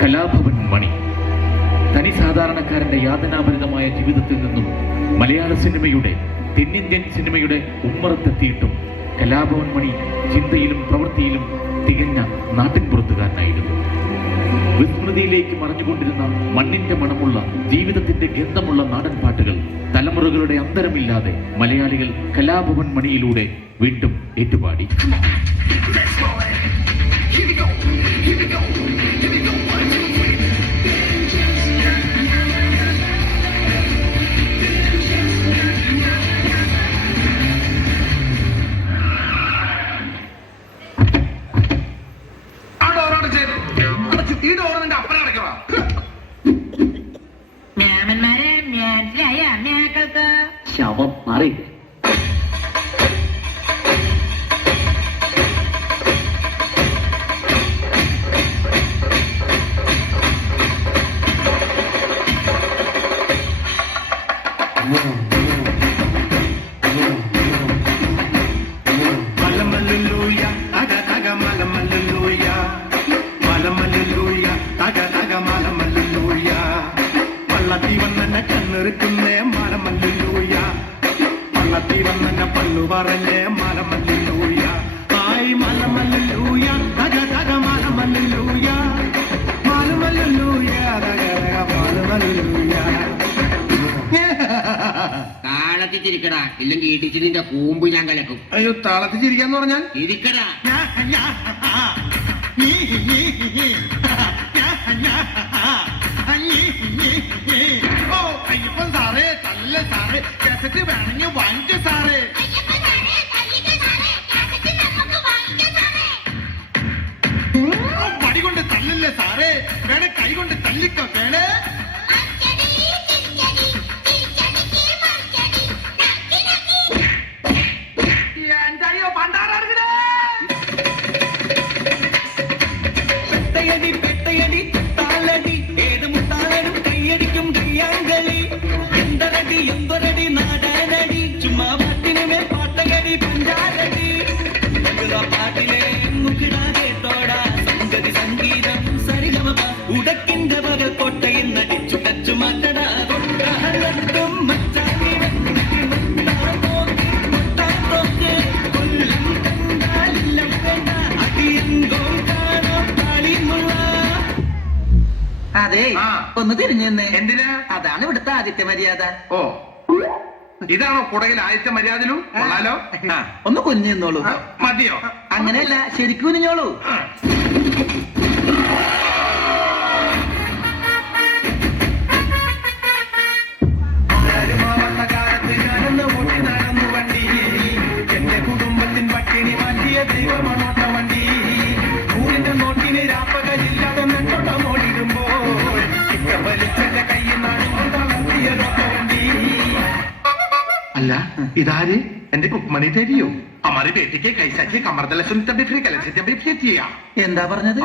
കലാഭവൻ മണി. തനി സാധാരണക്കാരന്റെ യാതനാഭരിതമായ ജീവിതത്തിൽ നിന്നും മലയാള സിനിമയുടെ, തെന്നിന്ത്യൻ സിനിമയുടെ ഉമ്മറത്തെത്തിയിട്ടും കലാഭവൻ മണി ചിന്തയിലും പ്രവൃത്തിയിലും തികഞ്ഞ നാട്ടിൻപുറത്തുകാരനായിരുന്നു. വിസ്മൃതിയിലേക്ക് മറഞ്ഞുകൊണ്ടിരുന്ന മണ്ണിന്റെ മണമുള്ള, ജീവിതത്തിന്റെ ഗന്ധമുള്ള നാടൻ പാട്ടുകൾ തലമുറകളുടെ അന്തരമില്ലാതെ മലയാളികൾ കലാഭവൻ മണിയിലൂടെ വീണ്ടും ഏറ്റുപാടി. ശവം മാറി. കണ്ണെറുക്കുന്നേ മലമല്ലൂയ, പള്ളത്തി വന്നെ പല്ലു പറഞ്ഞേ മലമല്ലൂയ, ആയി മലമല്ലൂയ, തക തക മലമല്ലൂയ, മലമല്ലൂയ, തക തക മലമല്ലൂയ. താളത്തിൽ ചിരിക്കടാ, ഇല്ലെങ്കിൽ ഇടിച്ച് നിന്റെ കൂമ്പ് ഞാൻ കലക്കും. അയ്യോ, താളത്തിൽ ചിരിക്കാന്ന് പറഞ്ഞാൽ ചിരിക്കടാ. ഓ അയ്യപ്പൻ സാറേ, തല്ല സാറേ, കാസറ്റ് വേണമെങ്കിൽ വാങ്ങിക്കോ സാറേ. പടി കൊണ്ട് തല്ലല്ലേ സാറേ, വേണേ കൈ കൊണ്ട് തല്ലിക്കോ വേണേ. എന്തായോ പണ്ടാറടങ്ങണേ. പെട്ടയടി പെട്ടയടി താളടി, ഏത് മുട്ടാളനും കയ്യടിക്കും കയ്യാങ്കളി. എന്തരടി എന്തൊരടി നാടാനടി, ചുമ്മാ പാട്ടിനുമേ പാട്ടകടി പഞ്ചാരടി. പാട്ടിലെ മുക്കിടാകേട്ടോടാ, സംഗതി സംഗീതം സരിഗമ ഉടക്കിന്റെ പകൽ കൊട്ടയിൽ നടിച്ചു കച്ചു മാറ്റടാ. കൊട്ടാട്ടും മച്ചാനി കൊല്ലം കണ്ടാലില്ലം വേണ്ട, അതിയങ്കോ കാണോ താളിമുള്ള. അതെ, ഒന്ന് തിരിഞ്ഞെന്ന്. എന്തിനാ? അതാണ് ഇവിടുത്തെ ആദിത്യ മര്യാദ. ഓ, ഇതാണോ കുടകിൽ ആദ്യത്തെ മര്യാദയിലും? കൊള്ളാലോ. ഒന്ന് കുഞ്ഞിന്നോളൂ. മതിയോ? അങ്ങനെയല്ല, ശരിക്കും കുഞ്ഞോളൂ. കാലത്ത് ഞാനൊന്ന് ഓട്ടി നടന്നു വണ്ടി, എന്റെ കുടുംബത്തിൻ പട്ടിണി മാറ്റിയ ദൈവമണോട്ട വണ്ടി. ൂരിന്റെ നോട്ടിന് രാപ്പകലില്ലാതെ നെട്ടോട്ടം ഓടിടുമ്പോൾ വലിച്ചെന്റെ കയ്യിൽ നടത്തിയതൊക്കെ വണ്ടി. അല്ല, ഇതാര്? എന്റെ കുക്മണി തരിയോ? हमारी बेटी के कैसा की कमर दले सुनते भी फ्री कले से भी फिटिया. എന്താ പറഞ്ഞത്?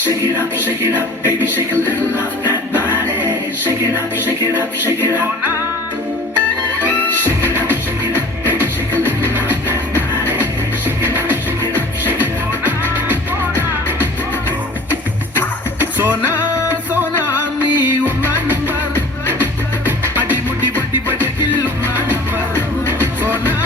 Shake it up, baby, shake a little off that body. Shake it up, shake it up, shake it up. Shake it up, baby, shake a little off that body. Shake it up, shake it up, shake it up. Sona, sona, me una number. Adi mudi badi badi dil una number. Sona.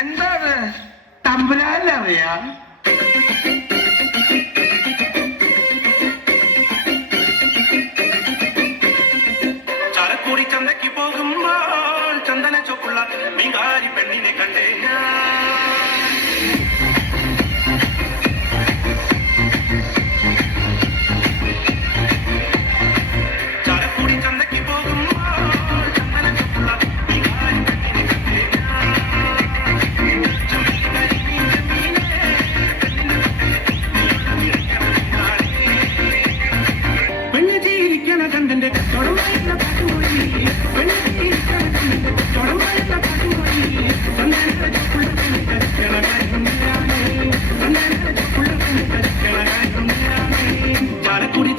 എന്താണ് തമ്പുരാനറിയാ? ചരക്കൂടി ചന്തയ്ക്ക് പോകുമ്പോൾ ചന്ദന ചൊപ്പുള്ള മീങ്കാരി പെണ്ണിനെ കണ്ടേ. ചരക്കൂടി ചന്തയ്ക്ക് പോകുമ്പോൾ ചന്ദന ചൊപ്പുള്ള മീങ്കാരി പെണ്ണിനെ കണ്ടേ. ചാലക്കുടി